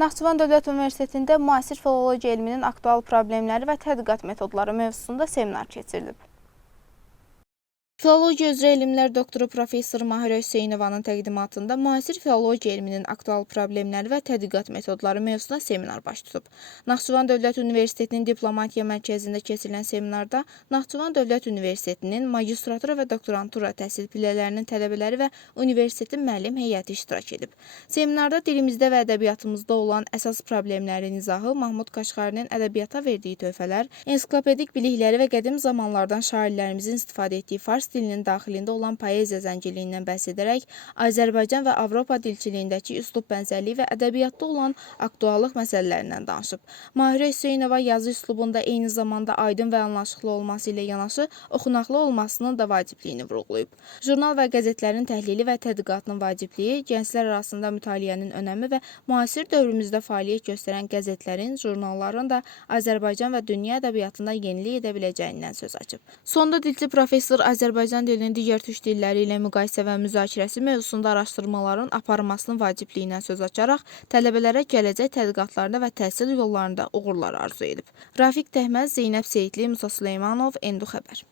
Naxçıvan Dövlət Universitetində müasir filologiya elminin aktual problemləri və tədqiqat metodları mövzusunda seminar keçirilib. Filologiya üzrə elmlər doktoru professor Mahirə Hüseynovanın təqdimatında müasir filologiya elminin aktual problemləri və tədqiqat metodları mövzusuna seminar baş tutub. Naxçıvan Dövlət Universitetinin Diplomatiya Mərkəzində keçirilən seminarda Naxçıvan Dövlət Universitetinin magistratura və doktorantura təhsil pillələrinin tələbələri və universitetin müəllim heyəti iştirak edib. Seminarda dilimizdə və ədəbiyyatımızda olan əsas problemlərin izahı, Mahmud Qaşqarinin ədəbiyyata verdiyi töhfələr, ensiklopedik bilikləri və qədim zamanlardan şairlərimizin istifadə etdiyi fars dilinin daxilində olan poeziya zəncirliyindən bəhs edərək, Azərbaycan və Avropa dilçiliyindəki üslub bənzərliyi və ədəbiyyatda olan aktuallıq məsələlərindən danışıb. Mahirə Hüseynova yazı üslubunda eyni zamanda aydın və anlaşıqlı olması ilə yanaşı, oxunaqlı olmasının da vacibliyini vurğulayıb. Jurnal və qəzetlərin təhlili və tədqiqatının vacibliyi, gənclər arasında mütaliənin önəmi və müasir dövrümüzdə fəaliyyət göstərən qəzetlərin, jurnalların da Azərbaycan və dünya ədəbiyyatında yenilik edə biləcəyindən söz açıb. Sonda dilçi professor Azərbaycan dilinin digər türk dilləri ilə müqayisə və müzakirəsi mövzusunda araşdırmaların aparılmasının vacibliyindən söz açaraq, tələbələrə gələcək tədqiqatlarında və təhsil yollarında uğurlar arzu edib. Rafiq Təhməz, Zeynəb Seyidli, Musa Süleymanov, Endu Xəbər.